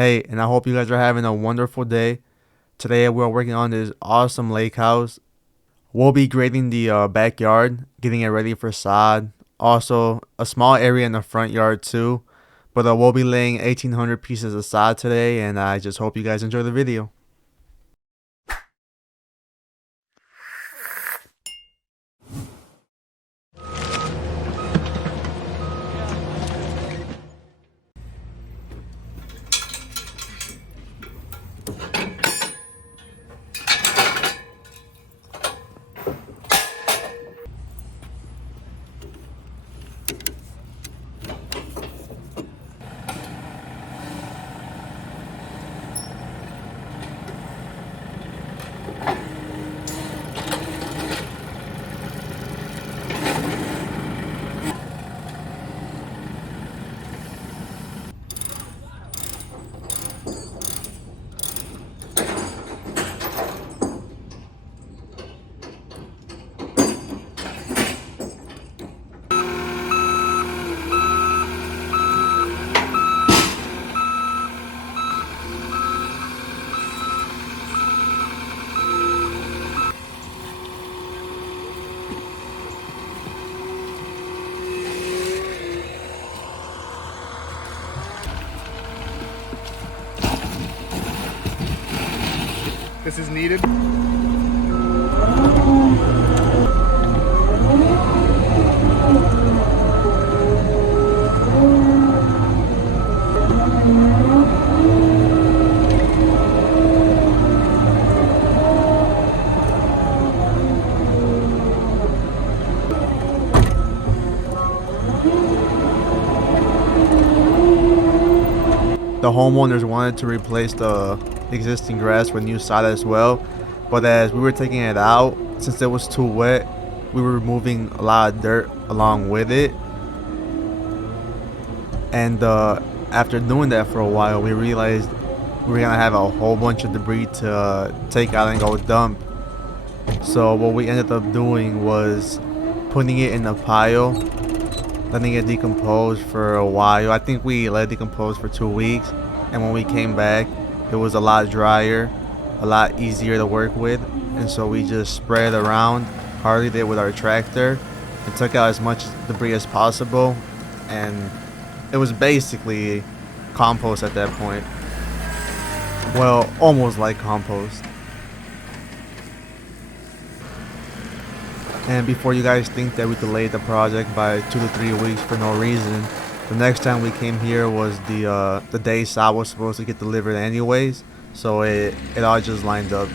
Hey, and I hope you guys are having a wonderful day. Today we're working on this awesome lake house. We'll be grading the backyard, getting it ready for sod. Also, a small area in the front yard too. But we'll be laying 1,800 pieces of sod today, and I just hope you guys enjoy the video. This is needed. The homeowners wanted to replace the existing grass with new sod as well, but as we were taking it out, since it was too wet, we were removing a lot of dirt along with it. And after doing that for a while, we realized we were gonna have a whole bunch of debris to take out and go dump. So what we ended up doing was putting it in a pile, letting it decompose for a while. I think we let it decompose for 2 weeks, and when we came back, it was a lot drier, a lot easier to work with, and so we just spread it around, hardied it with our tractor, and took out as much debris as possible, and it was basically compost at that point. Well, almost like compost. And before you guys think that we delayed the project by 2 to 3 weeks for no reason, the next time we came here was the day sod was supposed to get delivered anyways, so it all just lined up.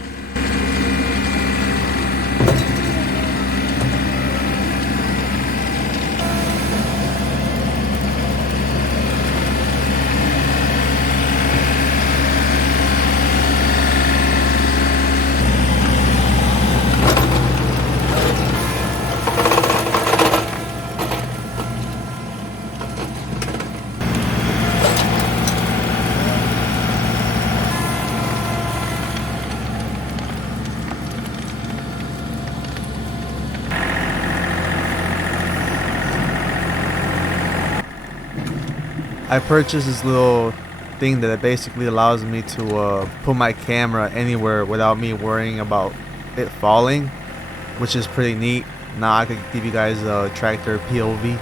I purchased this little thing that basically allows me to put my camera anywhere without me worrying about it falling, which is pretty neat. Now I could give you guys a tractor POV.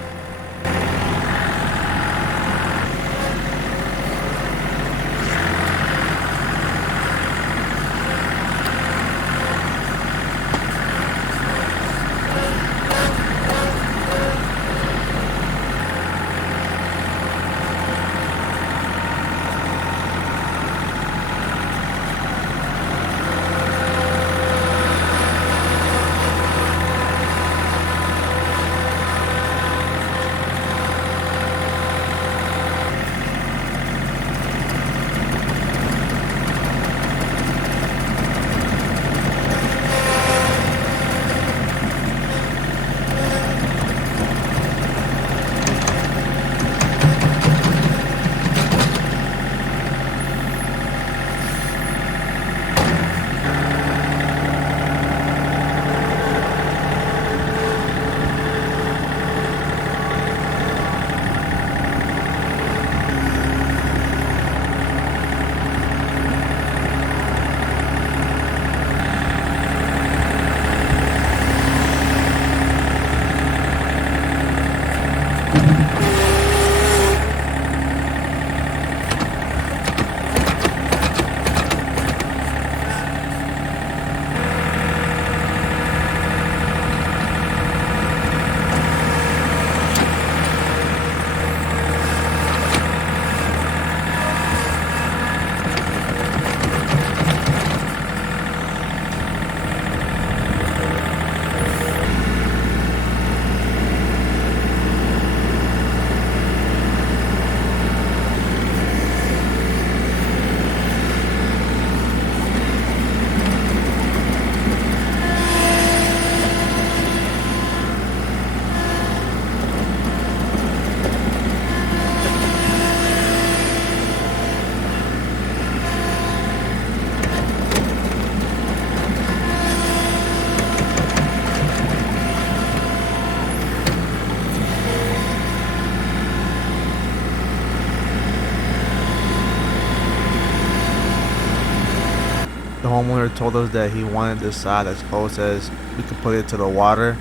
The homeowner told us that he wanted this sod as close as we could put it to the water,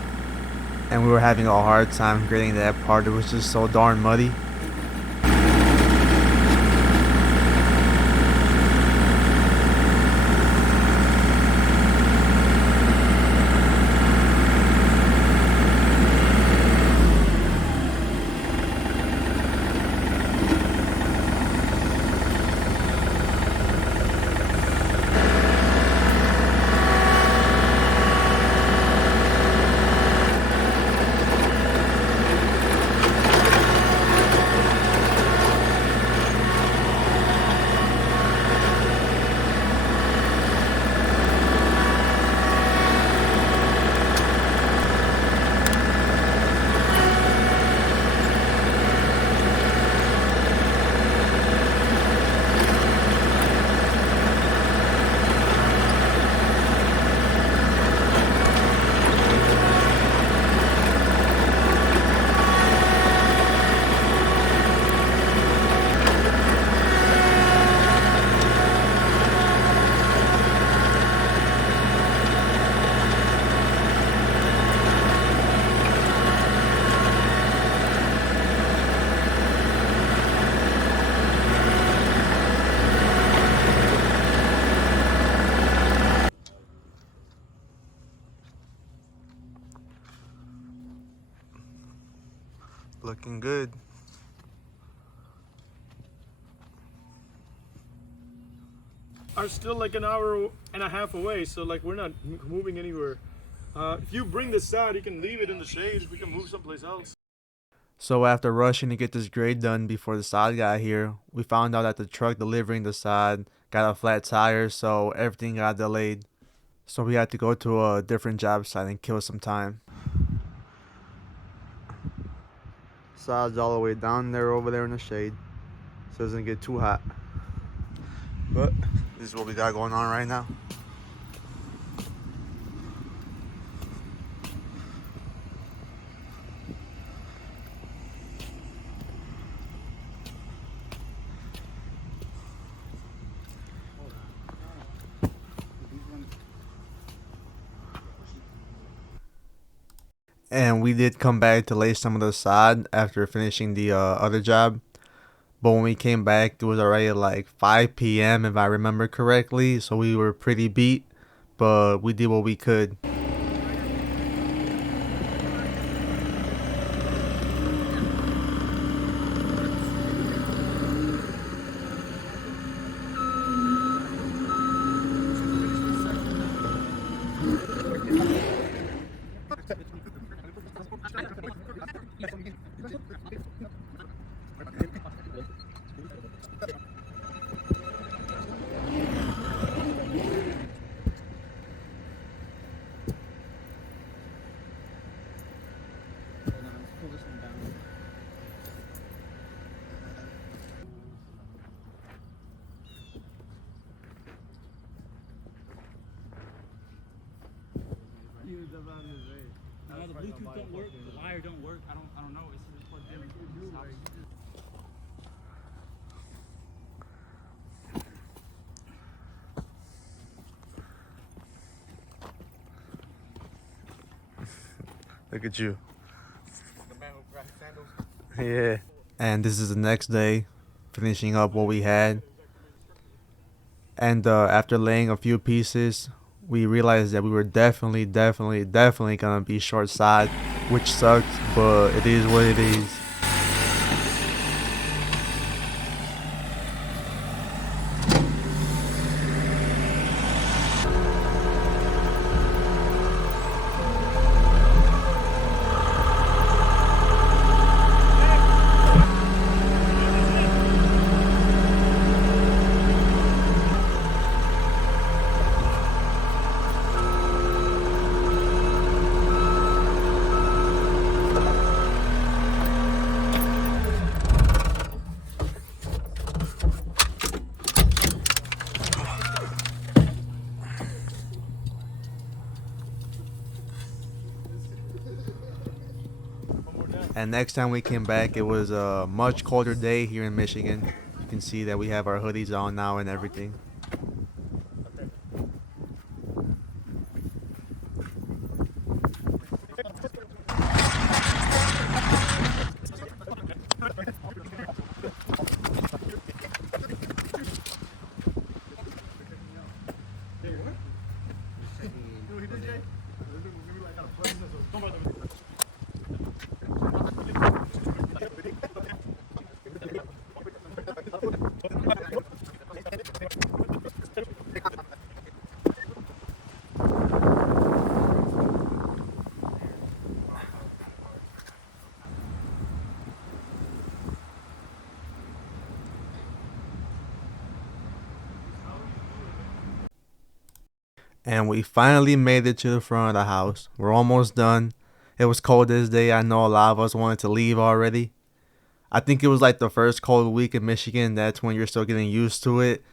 and we were having a hard time grading that part. It was just so darn muddy. Looking good. Are still like an hour and a half away, so like we're not moving anywhere. If you bring this sod, you can leave it in the shade. We can move someplace else. So after rushing to get this grade done before the sod got here, we found out that the truck delivering the sod got a flat tire, so everything got delayed. So we had to go to a different job site and kill some time. Sod's all the way down there over there in the shade, so it doesn't get too hot. But this is what we got going on right now. And we did come back to lay some of the sod after finishing the other job. But when we came back, it was already like 5 p.m. if I remember correctly. So we were pretty beat, but we did what we could. The Bluetooth don't work, the wire don't work. I don't know. It's plugged in. Look at you. Yeah. And this is the next day, finishing up what we had. And after laying a few pieces, we realized that we were definitely gonna be short side, which sucks, but it is what it is. And next time we came back, it was a much colder day here in Michigan. You can see that we have our hoodies on now and everything. And we finally made it to the front of the house. We're almost done. It was cold this day. I know a lot of us wanted to leave already. I think it was like the first cold week in Michigan. That's when you're still getting used to it.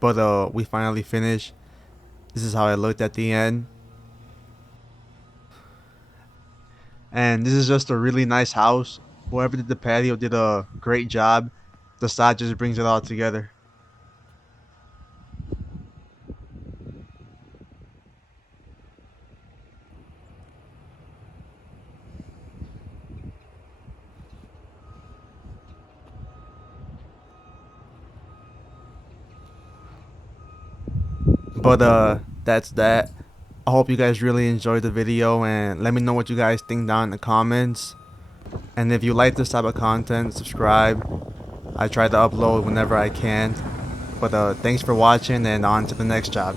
But we finally finished. This is how it looked at the end. And this is just a really nice house. Whoever did the patio did a great job. The side just brings it all together. But that's that. I hope you guys really enjoyed the video, and let me know what you guys think down in the comments. And if you like this type of content, subscribe. I try to upload whenever I can. But thanks for watching, and on to the next job.